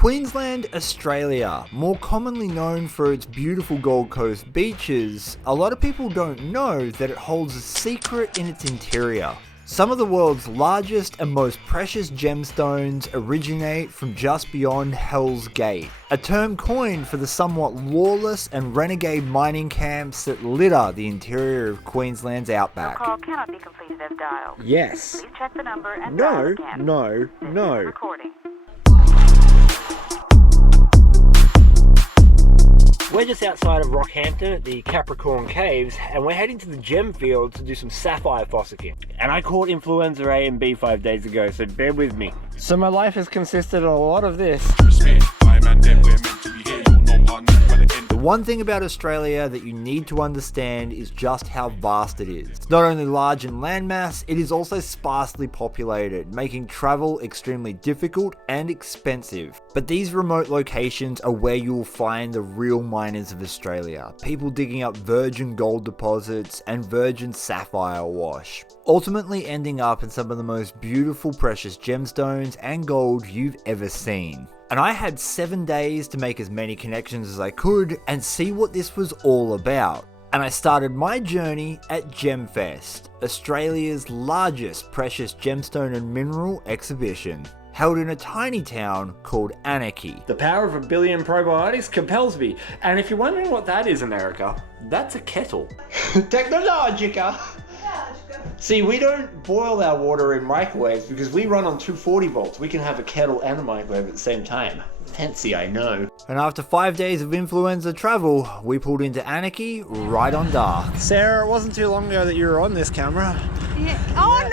Queensland, Australia, more commonly known for its beautiful Gold Coast beaches, a lot of people don't know that it holds a secret in its interior. Some of the world's largest and most precious gemstones originate from just beyond Hell's Gate, a term coined for the somewhat lawless and renegade mining camps that litter the interior of Queensland's outback. Your call cannot be completed as dialed. Yes. Please check the number and dial again. No. Recording. We're just outside of Rockhampton at the Capricorn Caves, and we're heading to the gem field to do some sapphire fossicking. And I caught influenza A and B 5 days ago, so bear with me. So my life has consisted of a lot of this. The one thing about Australia that you need to understand is just how vast it is. It's not only large in landmass, it is also sparsely populated, making travel extremely difficult and expensive. But these remote locations are where you will find the real miners of Australia, people digging up virgin gold deposits and virgin sapphire wash, ultimately ending up in some of the most beautiful precious gemstones and gold you've ever seen. And I had 7 days to make as many connections as I could and see what this was all about. And I started my journey at Gemfest, Australia's largest precious gemstone and mineral exhibition, held in a tiny town called Anarchy. The power of 1 billion probiotics compels me. And if you're wondering what that is, America, that's a kettle. Technologica! See, we don't boil our water in microwaves because we run on 240 volts. We can have a kettle and a microwave at the same time. Fancy, I know. And after 5 days of influenza travel, we pulled into Anarchy right on dark. Sarah, it wasn't too long ago that you were on this camera. Yeah. Oh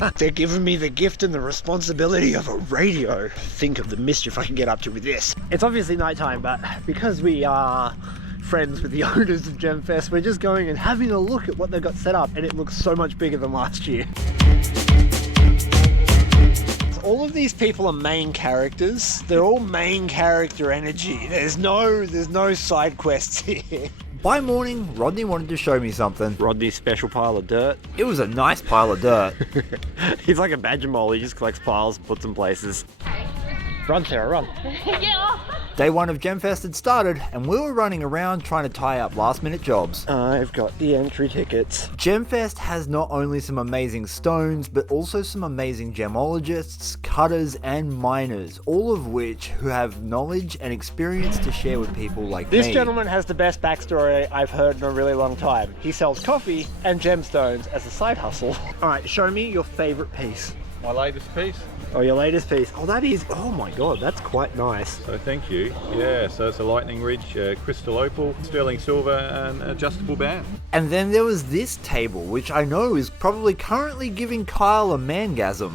no! They're giving me the gift and the responsibility of a radio. Think of the mischief I can get up to with this. It's obviously nighttime, but because we are friends with the owners of Gemfest, we're just going and having a look at what they've got set up, and it looks so much bigger than last year. All of these people are main characters. They're all main character energy. There's no side quests here. By morning, Rodney wanted to show me something. Rodney's special pile of dirt. It was a nice pile of dirt. He's like a badger mole. He just collects piles and puts them places. Run, Sarah, run. Yeah. Day one of Gemfest had started, and we were running around trying to tie up last-minute jobs. I've got the entry tickets. Gemfest has not only some amazing stones, but also some amazing gemologists, cutters, and miners, all of which who have knowledge and experience to share with people like me. This gentleman has the best backstory I've heard in a really long time. He sells coffee and gemstones as a side hustle. All right, show me your favorite piece. My latest piece. Oh, your latest piece. Oh, that is, oh my God, that's quite nice. So thank you. Yeah, so it's a lightning ridge, crystal opal, sterling silver and adjustable band. And then there was this table, which I know is probably currently giving Kyle a mangasm.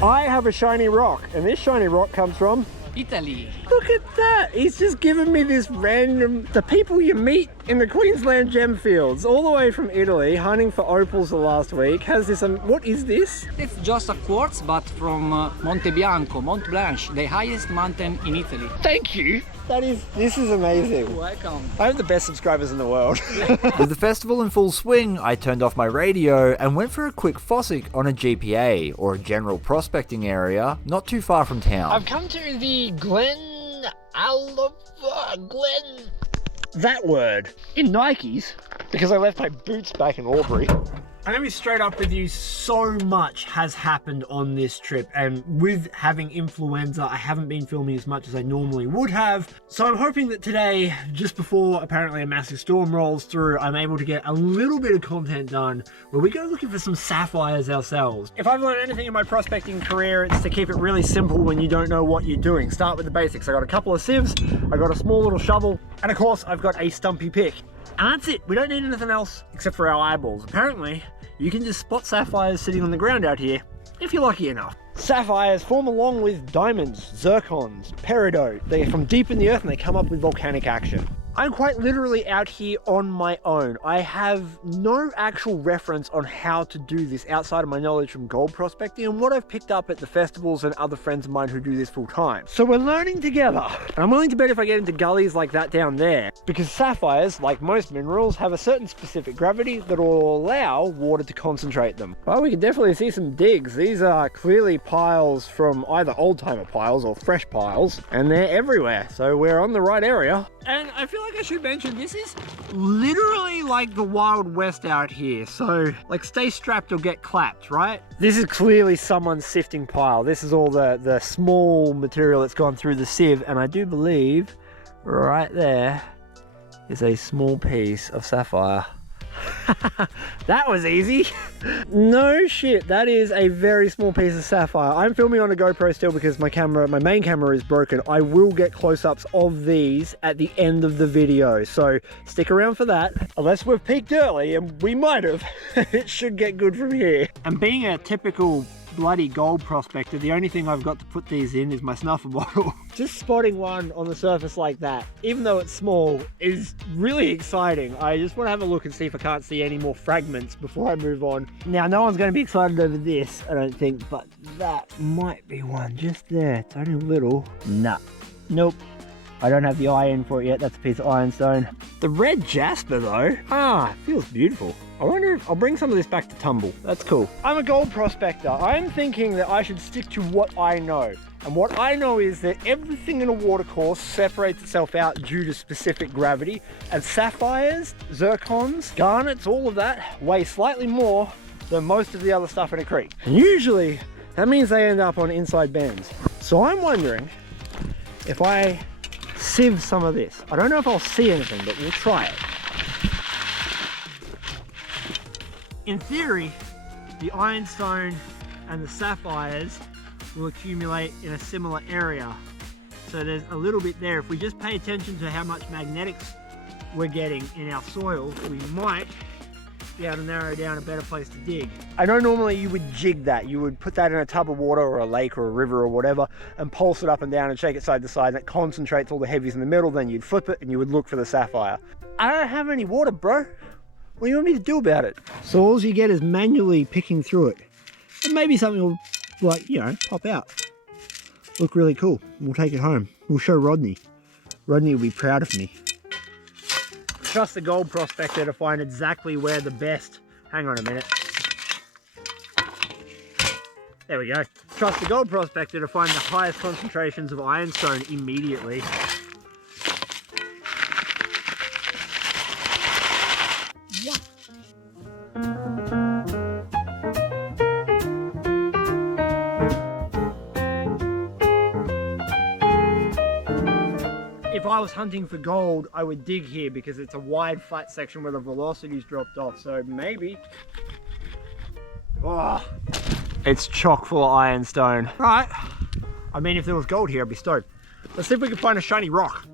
I have a shiny rock, and this shiny rock comes from Italy. Look at that! He's just given me this random... The people you meet in the Queensland gem fields, all the way from Italy, hunting for opals the last week, has this... what is this? It's just a quartz, but from Monte Bianco, Mont Blanche, the highest mountain in Italy. Thank you! This is amazing. Welcome. I have the best subscribers in the world. With the festival in full swing, I turned off my radio and went for a quick fossick on a GPA, or a general prospecting area, not too far from town. I've come to the Glen... that word. In Nikes, because I left my boots back in Albury. I'm gonna be straight up with you, so much has happened on this trip, and with having influenza, I haven't been filming as much as I normally would have. So I'm hoping that today, just before apparently a massive storm rolls through, I'm able to get a little bit of content done where we go looking for some sapphires ourselves. If I've learned anything in my prospecting career, it's to keep it really simple when you don't know what you're doing. Start with the basics. I got a couple of sieves, I got a small little shovel, and of course I've got a stumpy pick. And that's it. We don't need anything else except for our eyeballs. Apparently, you can just spot sapphires sitting on the ground out here if you're lucky enough. Sapphires form along with diamonds, zircons, peridot. They're from deep in the earth and they come up with volcanic action. I'm quite literally out here on my own. I have no actual reference on how to do this outside of my knowledge from gold prospecting and what I've picked up at the festivals and other friends of mine who do this full time. So we're learning together. And I'm willing to bet if I get into gullies like that down there, because sapphires, like most minerals, have a certain specific gravity that will allow water to concentrate them. Well, we can definitely see some digs. These are clearly piles from either old-timer piles or fresh piles, and they're everywhere. So we're on the right area. And I feel like I should mention, this is literally like the Wild West out here. So, like, stay strapped or get clapped, right? This is clearly someone's sifting pile. This is all the small material that's gone through the sieve. And I do believe right there is a small piece of sapphire. That was easy. No shit, that is a very small piece of sapphire. I'm filming on a GoPro still because my main camera is broken. I will get close-ups of these at the end of the video, so stick around for that. Unless we've peaked early, and we might have. It should get good from here. And being a typical bloody gold prospector, the only thing I've got to put these in is my snuffer bottle. Just spotting one on the surface like that, even though it's small, is really exciting. I just want to have a look and see if I can't see any more fragments before I move on. Now, no one's going to be excited over this, I don't think, but that might be one just there. It's only little. Nah. Nope. I don't have the eye in for it yet. That's a piece of ironstone. The red jasper though, feels beautiful. I wonder if I'll bring some of this back to tumble. That's cool. I'm a gold prospector. I'm thinking that I should stick to what I know. And what I know is that everything in a watercourse separates itself out due to specific gravity. And sapphires, zircons, garnets, all of that weigh slightly more than most of the other stuff in a creek. And usually that means they end up on inside bends. So I'm wondering if I sieve some of this. I don't know if I'll see anything, but we'll try it. In theory, the ironstone and the sapphires will accumulate in a similar area. So there's a little bit there. If we just pay attention to how much magnetics we're getting in our soil, we might be able to narrow down a better place to dig. I know normally you would jig that. You would put that in a tub of water or a lake or a river or whatever and pulse it up and down and shake it side to side, and it concentrates all the heavies in the middle. Then you'd flip it and you would look for the sapphire. I don't have any water, bro. What do you want me to do about it? So all you get is manually picking through it. And maybe something will, like, you know, pop out. Look really cool. We'll take it home. We'll show Rodney. Rodney will be proud of me. Trust the gold prospector to find exactly where the best... Hang on a minute. There we go. Trust the gold prospector to find the highest concentrations of ironstone immediately. Yeah. If I was hunting for gold, I would dig here because it's a wide, flat section where the velocity's dropped off. So maybe... Oh, it's chock full of ironstone. Right. I mean, if there was gold here, I'd be stoked. Let's see if we can find a shiny rock.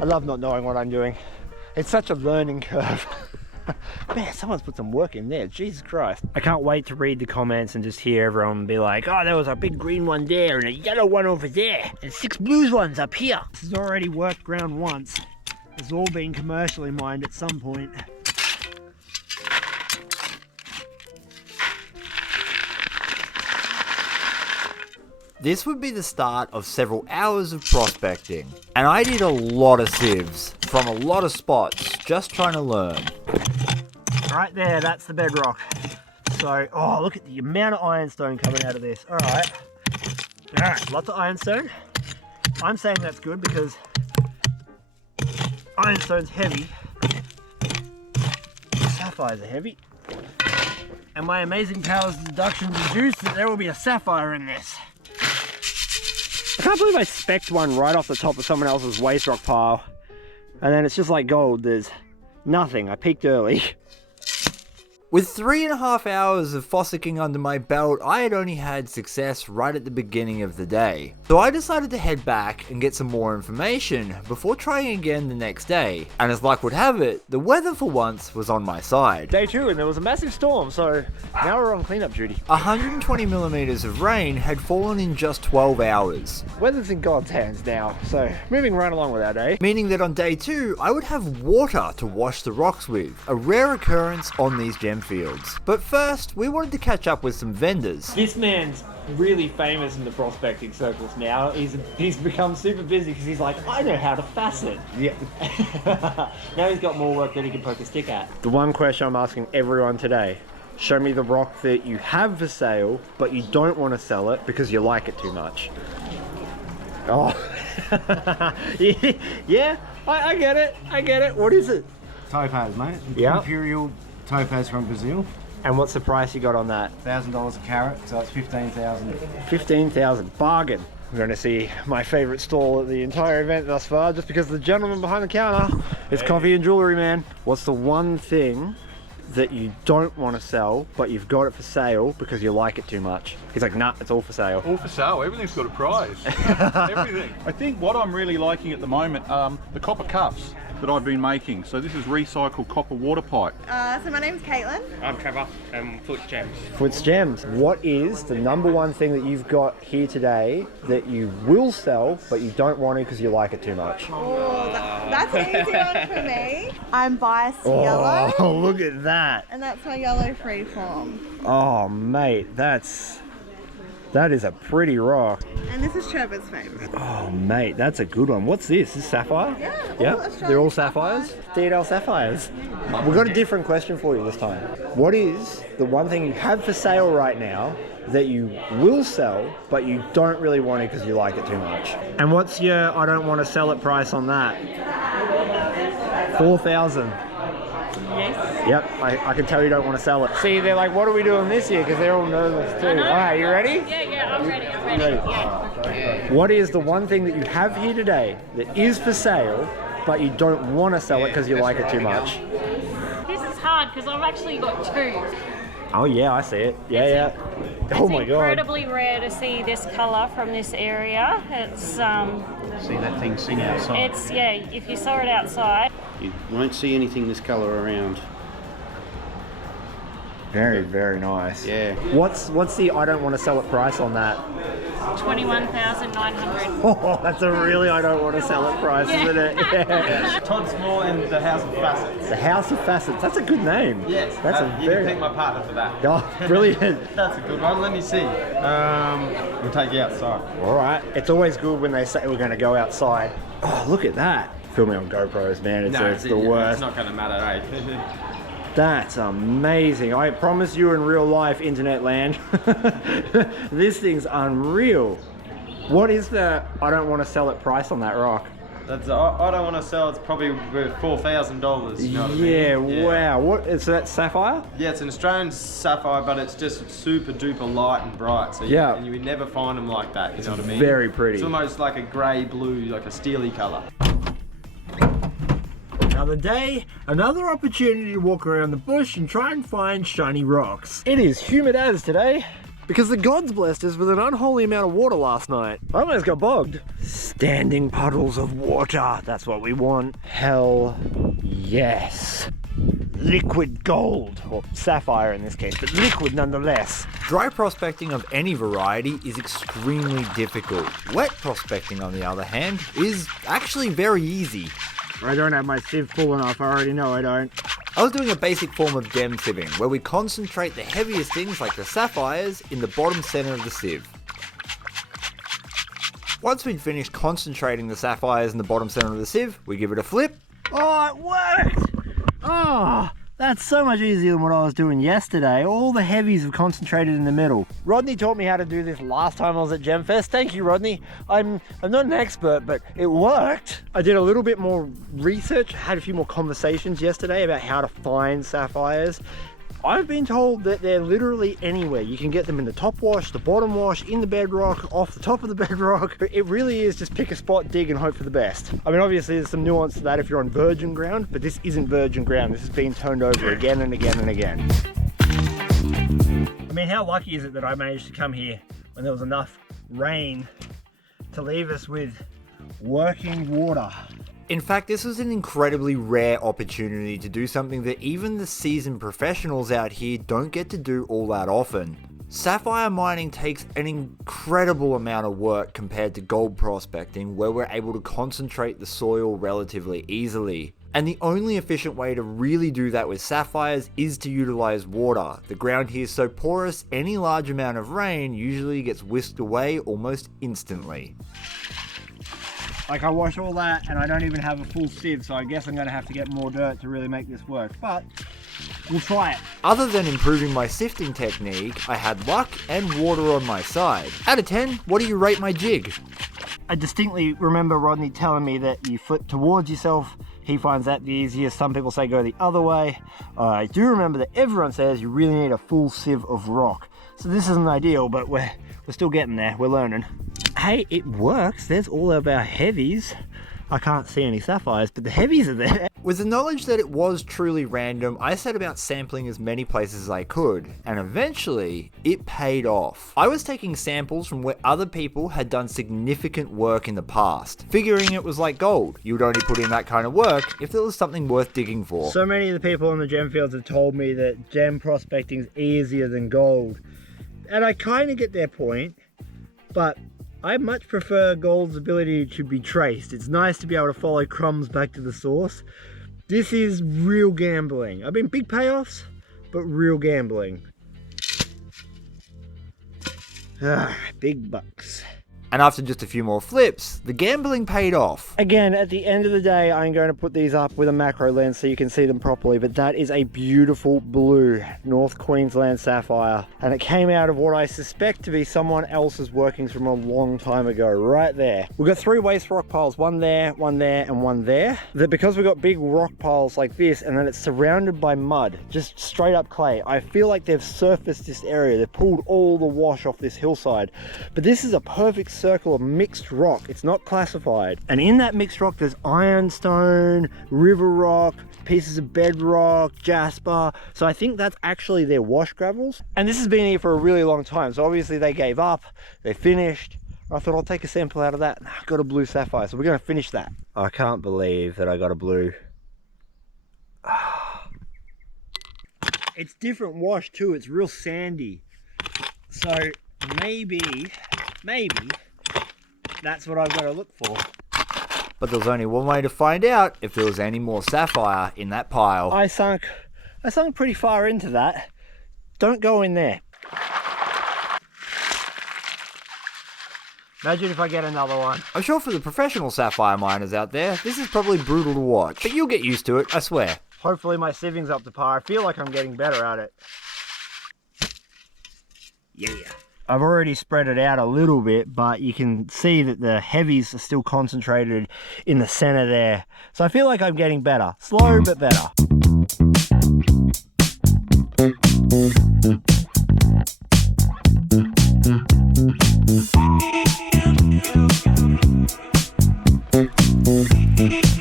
I love not knowing what I'm doing. It's such a learning curve. Man, someone's put some work in there, Jesus Christ. I can't wait to read the comments and just hear everyone be like, oh, there was a big green one there and a yellow one over there and 6 blues ones up here. This has already worked ground once. It's all been commercially mined at some point. This would be the start of several hours of prospecting, and I did a lot of sieves from a lot of spots, just trying to learn. Right there, that's the bedrock. So, oh, look at the amount of ironstone coming out of this. All right, lots of ironstone. I'm saying that's good because ironstone's heavy, sapphires are heavy, and my amazing powers of deduction deduced that there will be a sapphire in this. I can't believe I specced one right off the top of someone else's waste rock pile. And then it's just like gold, there's nothing. I peaked early. With 3.5 hours of fossicking under my belt, I had only had success right at the beginning of the day. So I decided to head back and get some more information before trying again the next day. And as luck would have it, the weather for once was on my side. Day 2 and there was a massive storm, so now we're on cleanup duty. 120 millimeters of rain had fallen in just 12 hours. Weather's in God's hands now, so moving right along with our day. Meaning that on day 2, I would have water to wash the rocks with, a rare occurrence on these gem fields. But first, we wanted to catch up with some vendors. This man's really famous in the prospecting circles now. He's become super busy because he's like, I know how to facet. Yeah. Now he's got more work that he can poke a stick at. The one question I'm asking everyone today, show me the rock that you have for sale, but you don't want to sell it because you like it too much. Oh. Yeah, I get it. I get it. What is it? Topaz, mate. Yeah. Imperial topaz from Brazil. And what's the price you got on that? $1,000 a carat, so it's 15,000. 15,000, bargain. We're going to see my favorite stall at the entire event thus far, just because the gentleman behind the counter is Coffee and Jewelry Man. What's the one thing that you don't want to sell, but you've got it for sale because you like it too much? He's like, nah, it's all for sale. All for sale, everything's got a prize. Everything. I think what I'm really liking at the moment, the copper cups that I've been making. So this is recycled copper water pipe. So my name's Caitlin. I'm Trevor, Foot Gems. Foot's Gems. What is the number one thing that you've got here today that you will sell, but you don't want to because you like it too much? Oh, that's an easy one for me. I'm biased to yellow. Oh, look at that. And that's my yellow freeform. Oh, mate, that is a pretty rock. And this is Trevor's favourite. Oh, mate, that's a good one. What's this? Is this sapphire? Yeah. They're all sapphires? DL sapphires. We've got a different question for you this time. What is the one thing you have for sale right now that you will sell, but you don't really want it because you like it too much? And what's your I don't want to sell it price on that? 4,000. Yes. Yep, I can tell you don't want to sell it. See, they're like, what are we doing this year? Because they're all nervous too. All right, you ready? Yeah, I'm ready. Yeah. What is the one thing that you have here today that is for sale, but you don't want to sell it because you like it too much? This is hard because I've actually got 2. Oh yeah, I see it. Yeah. Oh my god. It's incredibly rare to see this colour from this area. It's See that thing sing outside? It's if you saw it outside. You won't see anything this colour around. Very, very nice. Yeah. What's the I don't want to sell it price on that? 21,900. Oh, that's a really I don't want to sell it price, isn't it? Yeah. Todd Small and the House of Facets. The House of Facets. That's a good name. Yes. That's you can take my partner for that. Oh, brilliant. That's a good one. Let me see. We'll take you outside. All right. It's always good when they say we're going to go outside. Oh, look at that. Filming on GoPros, man. It's the worst. It's not going to matter, eh? That's amazing. I promise you in real life, internet land, this thing's unreal. What is the I don't want to sell it price on that rock? That's I don't want to sell. It's probably worth $4,000. You know what I mean? Yeah, wow. What is that? Sapphire? Yeah, it's an Australian sapphire, but it's just super duper light and bright. So and you would never find them like that. You know what I mean? Very pretty. It's almost like a grey blue, like a steely colour. Another day, another opportunity to walk around the bush and try and find shiny rocks. It is humid as today because the gods blessed us with an unholy amount of water last night. I almost got bogged. Standing puddles of water, that's what we want. Hell yes. Liquid gold, or sapphire in this case, but liquid nonetheless. Dry prospecting of any variety is extremely difficult. Wet prospecting, on the other hand, is actually very easy. I don't have my sieve full enough, I already know I don't. I was doing a basic form of gem sieving, where we concentrate the heaviest things like the sapphires in the bottom center of the sieve. Once we'd finished concentrating the sapphires in the bottom center of the sieve, we give it a flip. Oh, it worked! Oh, that's so much easier than what I was doing yesterday. All the heavies have concentrated in the middle. Rodney taught me how to do this last time I was at Gemfest. Thank you, Rodney. I'm not an expert, but it worked. I did a little bit more research, had a few more conversations yesterday about how to find sapphires. I've been told that they're literally anywhere. You can get them in the top wash, the bottom wash, in the bedrock, off the top of the bedrock. It really is just pick a spot, dig and hope for the best. I mean, obviously there's some nuance to that if you're on virgin ground, but this isn't virgin ground. This has been turned over again and again and again. I mean, how lucky is it that I managed to come here when there was enough rain to leave us with working water? In fact, this was an incredibly rare opportunity to do something that even the seasoned professionals out here don't get to do all that often. Sapphire mining takes an incredible amount of work compared to gold prospecting, where we're able to concentrate the soil relatively easily. And the only efficient way to really do that with sapphires is to utilize water. The ground here is so porous, any large amount of rain usually gets whisked away almost instantly. Like, I wash all that and I don't even have a full sieve, so I guess I'm going to have to get more dirt to really make this work, but we'll try it. Other than improving my sifting technique, I had luck and water on my side. Out of 10, what do you rate my jig? I distinctly remember Rodney telling me that you flip towards yourself. He finds that the easiest. Some people say go the other way. I do remember that everyone says you really need a full sieve of rock. So this isn't ideal, but we're still getting there. We're learning. Hey, it works. There's all of our heavies. I can't see any sapphires, but the heavies are there. With the knowledge that it was truly random, I set about sampling as many places as I could, and eventually, it paid off. I was taking samples from where other people had done significant work in the past, figuring it was like gold. You would only put in that kind of work if there was something worth digging for. So many of the people in the gem fields have told me that gem prospecting is easier than gold, and I kind of get their point, but I much prefer gold's ability to be traced. It's nice to be able to follow crumbs back to the source. This is real gambling. I mean, big payoffs, but real gambling. Big bucks. And after just a few more flips, the gambling paid off. Again, at the end of the day, I'm going to put these up with a macro lens so you can see them properly, but that is a beautiful blue North Queensland sapphire. And it came out of what I suspect to be someone else's workings from a long time ago, right there. We've got 3 waste rock piles, one there, and one there. That because we've got big rock piles like this, and then it's surrounded by mud, just straight up clay, I feel like they've surfaced this area. They've pulled all the wash off this hillside. But this is a perfect circle of mixed rock. It's not classified, and in that mixed rock there's ironstone, river rock, pieces of bedrock, jasper. So I think that's actually their wash gravels, and this has been here for a really long time, so obviously they gave up, they finished. I thought I'll take a sample out of that. I got a blue sapphire, so we're going to finish that. I can't believe that I got a blue. It's different wash too. It's real sandy, so maybe that's what I've got to look for. But there's only one way to find out if there was any more sapphire in that pile. I sunk pretty far into that. Don't go in there. Imagine if I get another one. I'm sure for the professional sapphire miners out there, this is probably brutal to watch, but you'll get used to it, I swear. Hopefully my sieving's up to par. I feel like I'm getting better at it. Yeah. I've already spread it out a little bit, but you can see that the heavies are still concentrated in the center there. So I feel like I'm getting better. Slow, but better.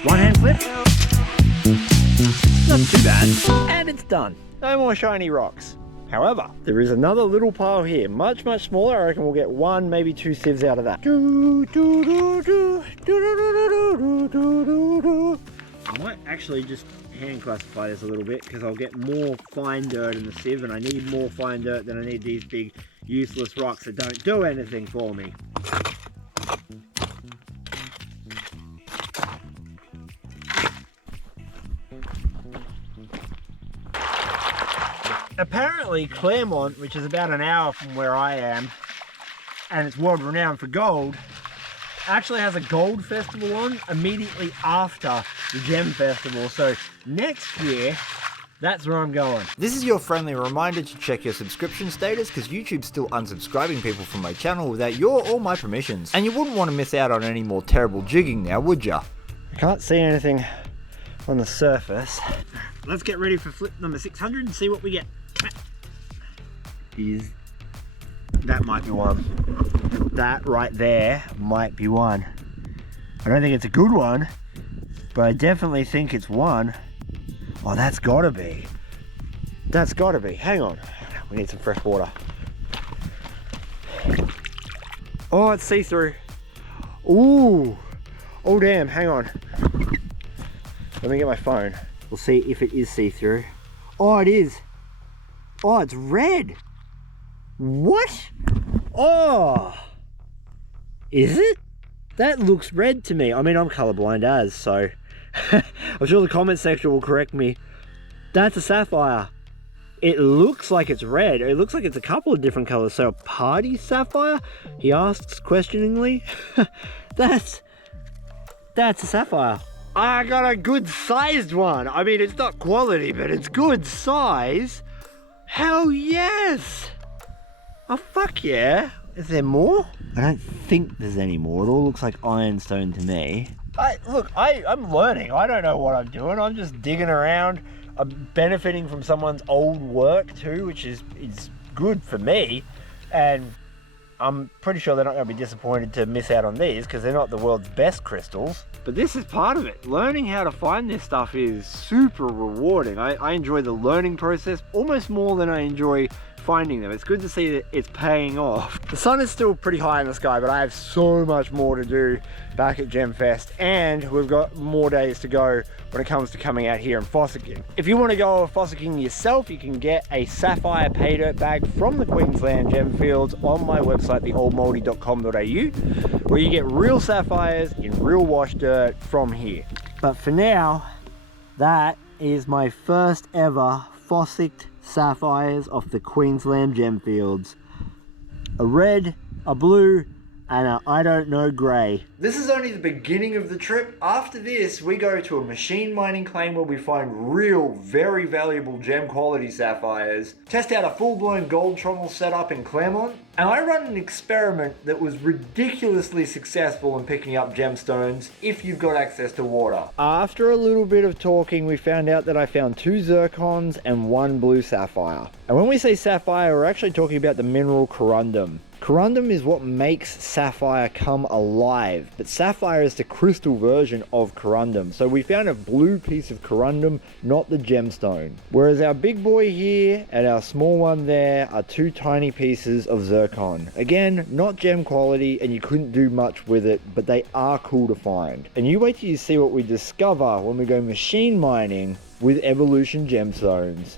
One hand flip. Not too bad. And it's done. No more shiny rocks. However, there is another little pile here, much smaller. I reckon we'll get 1, maybe 2 sieves out of that. I might actually just hand classify this a little bit because I'll get more fine dirt in the sieve, and I need more fine dirt than I need these big useless rocks that don't do anything for me. Apparently Claremont, which is about an hour from where I am, and it's world renowned for gold, actually has a gold festival on immediately after the Gem Festival. So next year, that's where I'm going. This is your friendly reminder to check your subscription status, because YouTube's still unsubscribing people from my channel without your or my permissions. And you wouldn't want to miss out on any more terrible jigging now, would ya? I can't see anything on the surface. Let's get ready for flip number 600 and see what we get. That might be one. That right there might be one. I don't think it's a good one, but I definitely think it's one. Oh, that's gotta be. That's gotta be. Hang on. We need some fresh water. Oh, it's see-through. Ooh. Oh, damn. Hang on. Let me get my phone. We'll see if it is see-through. Oh, it is. Oh, it's red. What? Oh. Is it? That looks red to me. I mean, I'm colorblind as, so I'm sure the comment section will correct me. That's a sapphire. It looks like it's red. It looks like it's a couple of different colors. So a party sapphire? He asks questioningly. That's a sapphire. I got a good sized one. I mean, it's not quality, but it's good size. Hell yes. Oh, fuck yeah. Is there more? I don't think there's any more. It all looks like ironstone to me. I'm learning. I don't know what I'm doing. I'm just digging around. I'm benefiting from someone's old work too, which is good for me. And I'm pretty sure they're not going to be disappointed to miss out on these because they're not the world's best crystals. But this is part of it. Learning how to find this stuff is super rewarding. I enjoy the learning process almost more than I enjoy finding them. It's good to see that it's paying off. The sun is still pretty high in the sky, but I have so much more to do back at Gemfest, and we've got more days to go when it comes to coming out here and fossicking. If you want to go fossicking yourself, you can get a Sapphire Paydirt bag from the Queensland Gemfields on my website, theoldmouldy.com.au, where you get real sapphires in real wash dirt from here. But for now, that is my first ever fossicked sapphires off the Queensland Gemfields. A red, a blue, and a I don't know grey. This is only the beginning of the trip. After this, we go to a machine mining claim where we find real, very valuable gem quality sapphires, test out a full-blown gold trommel setup in Claremont, and I run an experiment that was ridiculously successful in picking up gemstones if you've got access to water. After a little bit of talking, we found out that I found 2 zircons and 1 blue sapphire. And when we say sapphire, we're actually talking about the mineral corundum. Corundum is what makes sapphire come alive, but sapphire is the crystal version of corundum. So we found a blue piece of corundum, not the gemstone. Whereas our big boy here and our small one there are 2 tiny pieces of zircon. Again, not gem quality, and you couldn't do much with it, but they are cool to find. And you wait till you see what we discover when we go machine mining with Evolution Gemstones.